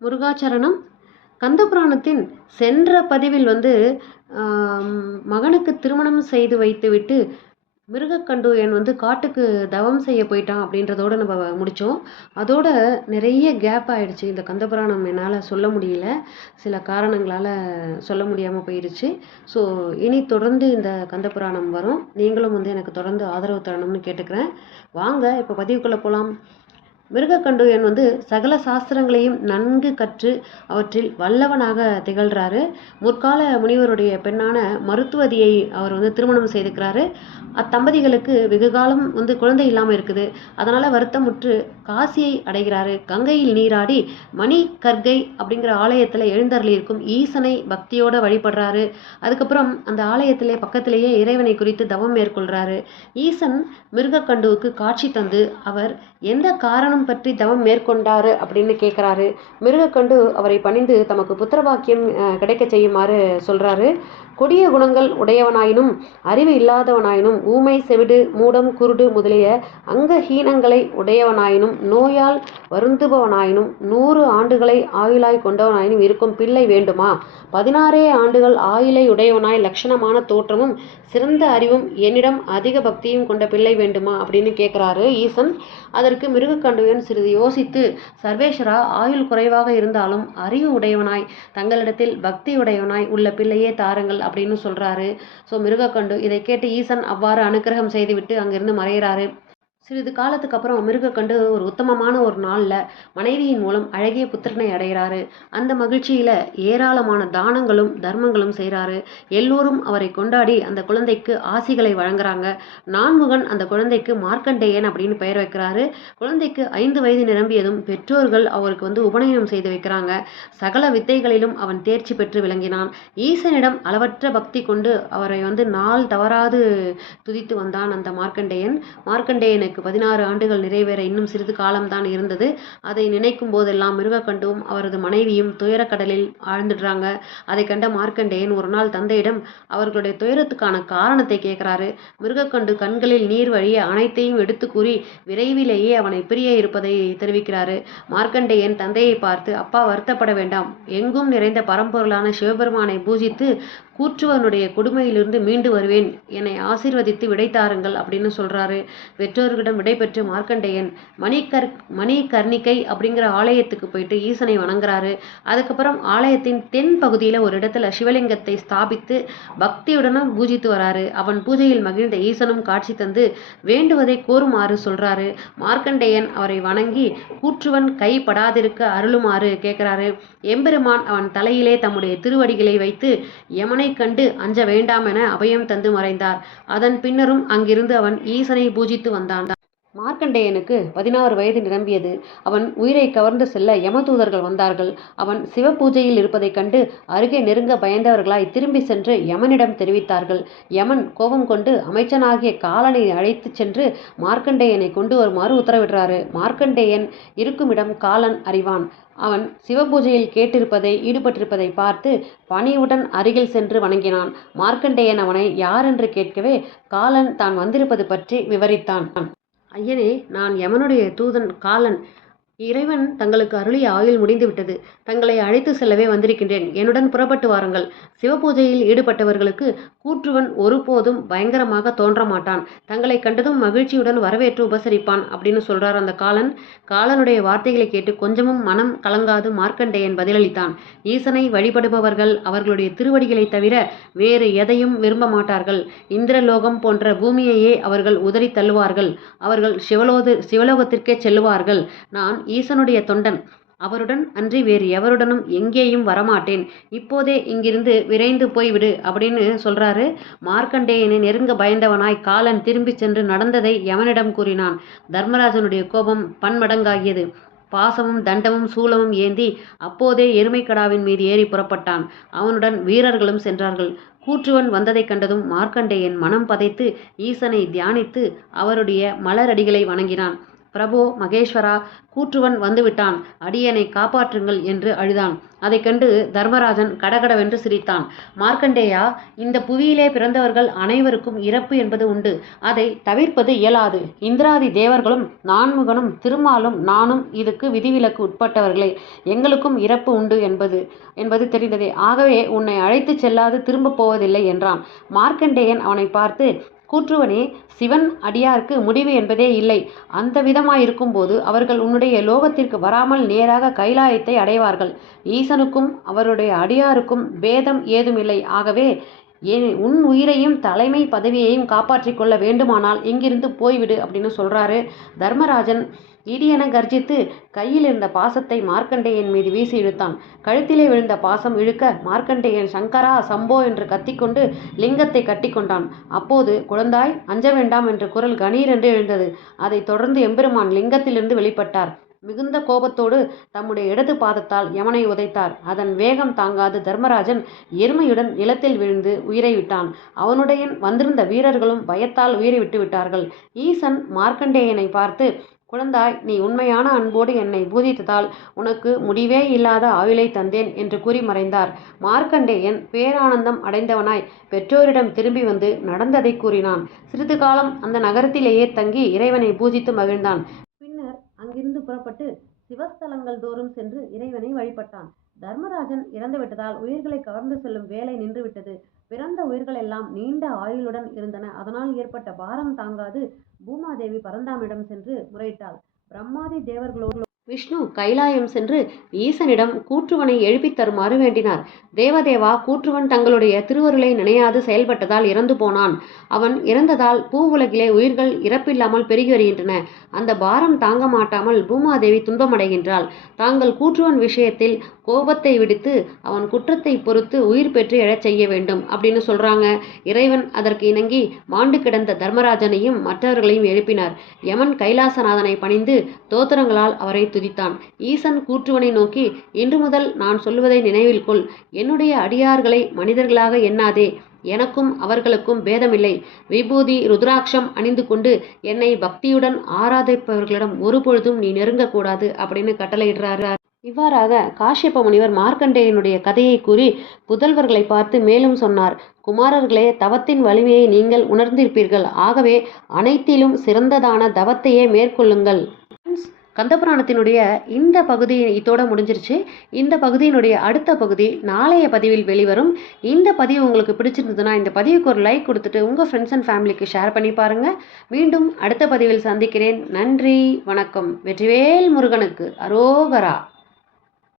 முருகாச்சரணம். கந்தபுராணத்தின் சென்ற பதிவில் மகனுக்கு திருமணம் செய்து வைத்துவிட்டு மிருகக்கண்டுயன் காட்டுக்கு தவம் செய்ய போயிட்டான் அப்படின்றதோட நம்ம முடித்தோம். அதோட நிறைய கேப் ஆயிடுச்சு. இந்த கந்தபுராணம் என்னால் சொல்ல முடியல, சில காரணங்களால் சொல்ல முடியாமல் போயிடுச்சு. ஸோ இனி தொடர்ந்து இந்த கந்தபுராணம் வரும். நீங்களும் எனக்கு தொடர்ந்து ஆதரவு தரணும்னு கேட்டுக்கிறேன். வாங்க இப்போ பதிவுக்குள்ளே போகலாம். மிருகக்கண்டுயன் சகல சாஸ்திரங்களையும் நன்கு கற்று அவற்றில் வல்லவனாக திகழ்கிறாரு. முற்கால முனிவருடைய பெண்ணான மருத்துவதியை அவர் திருமணம் செய்துக்கிறாரு. அத்தம்பதிகளுக்கு வெகு காலம் குழந்தை இல்லாமல் இருக்குது. அதனால் வருத்தமுற்று காசியை அடைகிறாரு. கங்கையில் நீராடி மணி கர்கை அப்படிங்கிற ஆலயத்தில் எழுந்தருளி இருக்கும் ஈசனை பக்தியோடு வழிபடுறாரு. அதுக்கப்புறம் அந்த ஆலயத்திலே பக்கத்திலேயே இறைவனை குறித்து தவம் மேற்கொள்கிறாரு. ஈசன் மிருகக்கண்டுவுக்கு காட்சி தந்து அவர் எந்த காரணம் பற்றி தவம் மேற்கொண்டாரு அப்படின்னு கேட்குறாரு. மிருகக்கண்டு அவரை பணிந்து தமக்கு புத்திரபாக்கியம் கிடைக்க செய்யுமாறு சொல்கிறாரு. கொடிய குணங்கள் உடையவனாயினும் அறிவு இல்லாதவனாயினும் ஊமை செவிடு மூடம் குருடு முதலிய அங்கஹீனங்களை உடையவனாயினும் நோயால் வருந்துபவனாயினும் 100 ஆண்டுகளை ஆயுளாய் கொண்டவனாயினும் இருக்கும் பிள்ளை வேண்டுமா? 16 ஆண்டுகள் ஆயுளை உடையவனாய் லட்சணமான தோற்றமும் சிறந்த அறிவும் என்னிடம் அதிக பக்தியும் கொண்ட பிள்ளை வேண்டுமா அப்படின்னு கேட்குறாரு ஈசன். அதற்கு மிருகக்கண்டுயன் சிறிது யோசித்து, சர்வேஸ்வரா, ஆயுள் குறைவாக இருந்தாலும் அறிவு உடையவனாய் தங்களிடத்தில் பக்தி உடையவனாய் உள்ள பிள்ளையே தாருங்கள் அப்படின்னு சொல்றாரு. ஸோ மிருகக்கண்டு இதை கேட்டு ஈசன் அவ்வாறு அனுக்கிரகம் செய்துவிட்டு அங்கிருந்து மறைகிறாரு. சிறிது காலத்துக்கு அப்புறம் மிருகக்கண்டு ஒரு உத்தமமான ஒரு நாளில் மனைவியின் மூலம் அழகிய புத்திரனை அடைகிறாரு. அந்த மகிழ்ச்சியில் ஏராளமான தானங்களும் தர்மங்களும் செய்கிறாரு. எல்லோரும் அவரை கொண்டாடி அந்த குழந்தைக்கு ஆசிகளை வழங்குறாங்க. நான்முகன் அந்த குழந்தைக்கு மார்க்கண்டேயன் அப்படின்னு பெயர் வைக்கிறாரு. குழந்தைக்கு 5 வயது நிரம்பியதும் பெற்றோர்கள் அவருக்கு உபநயனம் செய்து வைக்கிறாங்க. சகல வித்தைகளிலும் அவன் தேர்ச்சி பெற்று விளங்கினான். ஈசனிடம் அளவற்ற பக்தி கொண்டு அவரை நாள் தவறாது துதித்து வந்தான் அந்த மார்க்கண்டேயனுக்கு 16 ஆண்டுகள் நிறைவேற இன்னும் சிறிது காலம்தான் இருந்தது. அதை நினைக்கும் போதெல்லாம் மிருகக்கண்டுவும் அவரது மனைவியும் துயரக்கடலில் ஆழ்ந்துடுறாங்க. அதை கண்ட மார்க்கண்டேயன் ஒரு நாள் தந்தையிடம் அவர்களுடைய துயரத்துக்கான காரணத்தை கேட்கிறாரு. மிருகக்கண்டு கண்களில் நீர் வழிய அனைத்தையும் எடுத்து கூறி விரைவிலேயே அவனை பிரிய இருப்பதை தெரிவிக்கிறாரு. மார்க்கண்டேயன் தந்தையை பார்த்து, அப்பா, வருத்தப்பட வேண்டாம். எங்கும் நிறைந்த பரம்பொருளான சிவபெருமானை பூஜித்து கூற்றுவனுடைய கொடுமையிலிருந்து மீண்டு வருவேன். என்னை ஆசீர்வதித்து விடைத்தாருங்கள் அப்படின்னு சொல்றாரு. பெற்றோர்களிடம் விடை பெற்று மார்க்கண்டேயன் மணிகர்ணிகை அப்படிங்கிற ஆலயத்துக்கு போயிட்டு ஈசனை வணங்குறாரு. அதுக்கப்புறம் ஆலயத்தின் தென் பகுதியில் ஒரு இடத்துல சிவலிங்கத்தை ஸ்தாபித்து பக்தியுடனும் பூஜித்து வராரு. அவன் பூஜையில் மகிழ்ந்த ஈசனும் காட்சி தந்து வேண்டுவதை கோருமாறு சொல்றாரு. மார்க்கண்டேயன் அவரை வணங்கி கூற்றுவன் கைப்படாதிருக்க அருளுமாறு கேட்கிறாரு. எம்பெருமான் அவன் தலையிலே தம்முடைய திருவடிகளை வைத்து யமனை கண்டு அஞ்ச வேண்டாம் என அபயம் தந்து மறைந்தார். அதன் பின்னரும் அங்கிருந்து அவன் ஈசனை பூஜித்து வந்தான். மார்க்கண்டேயனுக்கு 16 வயது நிரம்பியது. அவன் உயிரை கவர்ந்து செல்ல யமதூதர்கள் வந்தார்கள். அவன் சிவ பூஜையில் இருப்பதைக் கண்டு அருகே நெருங்க பயந்தவர்களாய் திரும்பி சென்று யமனிடம் தெரிவித்தார்கள். யமன் கோபம் கொண்டு அமைச்சனாகிய காலனை அழைத்து சென்று மார்க்கண்டேயனை கொண்டு வருமாறு உத்தரவிடுறாரு. மார்க்கண்டேயன் இருக்குமிடம் காலன் அறிவான். அவன் சிவபூஜையில் ஈடுபட்டிருப்பதை பார்த்து பணிவுடன் அருகில் சென்று வணங்கினான். மார்க்கண்டேயன் அவனை யார் என்று கேட்கவே காலன் தான் வந்திருப்பது பற்றி விவரித்தான். ஐயனே, நான் யமனுடைய தூதன் காலன். இறைவன் தங்களுக்கு அருளிய ஆயுள் முடிந்துவிட்டது. தங்களை அழைத்து செல்லவே வந்திருக்கின்றேன். என்னுடன் புறப்பட்டு வாருங்கள். சிவபூஜையில் ஈடுபட்டவர்களுக்கு கூற்றுவன் ஒருபோதும் பயங்கரமாக தோன்ற மாட்டான். தங்களை கண்டதும் மகிழ்ச்சியுடன் வரவேற்று உபசரிப்பான் அப்படின்னு சொல்றார் அந்த காலனுடைய வார்த்தைகளை கேட்டு கொஞ்சமும் மனம் கலங்காது மார்க்கண்டேயன் பதிலளித்தான். ஈசனை வழிபடுபவர்கள் அவர்களுடைய திருவடிகளை தவிர வேறு எதையும் விரும்ப மாட்டார்கள். இந்திரலோகம் போன்ற பூமியையே அவர்கள் உதறி தள்ளுவார்கள். அவர்கள் சிவலோகத்திற்கே செல்லுவார்கள். நான் ஈசனுடைய தொண்டன். அவருடன் அன்றி வேறு எவருடனும் எங்கேயும் வரமாட்டேன். இப்போதே இங்கிருந்து விரைந்து போய்விடு அப்படின்னு சொல்றாரு. மார்க்கண்டேயனை நெருங்க பயந்தவனாய் காலன் திரும்பி சென்று நடந்ததை யமனிடம் கூறினான். தர்மராஜனுடைய கோபம் பன்மடங்காகியது. பாசமும் தண்டமும் சூலமும் ஏந்தி அப்போதே எருமைக்கடாவின் மீது ஏறி புறப்பட்டான். அவனுடன் வீரர்களும் சென்றார்கள். கூற்றுவன் வந்ததைக் கண்டதும் மார்க்கண்டேயன் மனம் பதைத்து ஈசனை தியானித்து அவருடைய மலரடிகளை வணங்கினான். பிரபோ மகேஸ்வரா, கூற்றுவன் வந்துவிட்டான், அடியனை காப்பாற்றுங்கள் என்று அழுதான். அதைக் கண்டு தர்மராஜன் கடகடவென்று சிரித்தான். மார்க்கண்டேயா, இந்த புவியிலே பிறந்தவர்கள் அனைவருக்கும் இறப்பு என்பது உண்டு. அதை தவிர்ப்பது இயலாது. இந்திராதி தேவர்களும் நான்முகனும் திருமாலும் நானும் இதுக்கு விதிவிலக்கு உட்பட்டவர்களே. எங்களுக்கும் இறப்பு உண்டு என்பது தெரிந்ததே. ஆகவே உன்னை அழைத்துச் செல்லாது திரும்பப் போவதில்லை என்றான். மார்க்கண்டேயன் அவனை பார்த்து, கூற்றுவனே, சிவன் அடியார்க்கு முடிவு என்பதே இல்லை. அந்த விதமாயிருக்கும்போது அவர்கள் உன்னுடைய லோகத்திற்கு வராமல் நேராக கைலாயத்தை அடைவார்கள். ஈசனுக்கும் அவருடைய அடியாருக்கும் பேதம் ஏதுமில்லை. ஆகவே உன் உயிரையும் தலைமை பதவியையும் காப்பாற்றிக் கொள்ள வேண்டுமானால் இங்கிருந்து போய்விடு அப்படின்னு சொல்றாரு. தர்மராஜன் இடியென கர்ஜித்து கையில் இருந்த பாசத்தை மார்க்கண்டேயன் மீது வீசி இழுத்தான். கழுத்திலே விழுந்த பாசம் இழுக்க மார்க்கண்டேயன் சங்கரா சம்போ என்று கத்திக்கொண்டு லிங்கத்தை கட்டி கொண்டான். அப்போது, குழந்தாய், அஞ்ச வேண்டாம் என்ற குரல் கணீரென்று எழுந்தது. அதைத் தொடர்ந்து எம்பெருமான் லிங்கத்திலிருந்து வெளிப்பட்டார். மிகுந்த கோபத்தோடு தம்முடைய இடது பாதத்தால் யமனை உதைத்தார். அதன் வேகம் தாங்காது தர்மராஜன் எருமையுடன் நிலத்தில் விழுந்து உயிரை விட்டான். அவனுடைய வந்திருந்த வீரர்களும் பயத்தால் உயிரை விட்டு விட்டார்கள். ஈசன் மார்க்கண்டேயனை பார்த்து, குழந்தாய், நீ உண்மையான அன்போடு என்னை பூஜித்ததால் உனக்கு முடிவே இல்லாத ஆயுளை தந்தேன் என்று கூறி மறைந்தார். மார்க்கண்டேயன் பேரானந்தம் அடைந்தவனாய் பெற்றோரிடம் திரும்பி வந்து நடந்ததை கூறினான். சிறிது காலம் அந்த நகரத்திலேயே தங்கி இறைவனை பூஜித்து மகிழ்ந்தான். பின்னர் அங்கிருந்து புறப்பட்டு சிவஸ்தலங்கள் தோறும் சென்று இறைவனை வழிபட்டான். தர்மராஜன் இறந்துவிட்டதால் உயிர்களை கவர்ந்து செல்லும் வேலை நின்றுவிட்டது. பிறந்த உயிர்கள் எல்லாம் நீண்ட ஆயுளுடன் இருந்தன. அதனால் ஏற்பட்ட பாரம் தாங்காது பூமாதேவி பரந்தாமிடம் சென்று முறையிட்டாள். பிரம்மாதி தேவர்களோடு விஷ்ணு கைலாயம் சென்று ஈசனிடம் கூற்றுவனை எழுப்பித் தருமாறு வேண்டினார். தேவதேவா, கூற்றுவன் தங்களுடைய திருவருளை நினையாது செயல்பட்டதால் இறந்து போனான். அவன் இறந்ததால் பூவுலகிலே உயிர்கள் இறப்பில்லாமல் பெருகி வருகின்றன. அந்த பாரம் தாங்க மாட்டாமல் பூமாதேவி துன்பமடைகின்றாள். தாங்கள் கூற்றுவன் விஷயத்தில் கோபத்தை விடுத்து அவன் குற்றத்தை பொறுத்து உயிர் பெற்று எழச் செய்ய வேண்டும் அப்படின்னு சொல்றாங்க. இறைவன் அதற்கு இணங்கி மாண்டு கிடந்த தர்மராஜனையும் மற்றவர்களையும் எழுப்பினார். யமன் கைலாசநாதனை பணிந்து தோத்திரங்களால் அவரை துதித்தான். ஈசன் கூற்றுவனை நோக்கி, இன்று முதல் நான் சொல்வதை நினைவில் கொள். என்னுடைய அடியார்களை மனிதர்களாக எண்ணாதே. எனக்கும் அவர்களுக்கும் பேதமில்லை. விபூதி ருத்ராட்சம் அணிந்து கொண்டு என்னை பக்தியுடன் ஆராதிப்பவர்களிடம் ஒரு பொழுதும் நீ நெருங்கக்கூடாது அப்படின்னு கட்டளையிடுறாரு. இவ்வாறாக காஷ்யப முனிவர் மார்க்கண்டேயனுடைய கதையை கூறி புதல்வர்களை பார்த்து மேலும் சொன்னார். குமாரர்களே, தவத்தின் வலிமையை நீங்கள் உணர்ந்திருப்பீர்கள். ஆகவே அனைத்திலும் சிறந்ததான தவத்தையே மேற்கொள்ளுங்கள். கந்தபுராணத்தினுடைய இந்த பகுதி இதோட முடிஞ்சிருச்சு. இந்த பகுதியினுடைய அடுத்த பகுதி நாளைய பதிவில் வெளிவரும். இந்த பதிவு உங்களுக்கு பிடிச்சிருந்ததுன்னா இந்த பதிவுக்கு ஒரு லைக் கொடுத்துட்டு உங்கள் ஃப்ரெண்ட்ஸ் அண்ட் ஃபேமிலிக்கு ஷேர் பண்ணி பாருங்கள். மீண்டும் அடுத்த பதிவில் சந்திக்கிறேன். நன்றி, வணக்கம். வெற்றிவேல் முருகனுக்கு அரோகரா.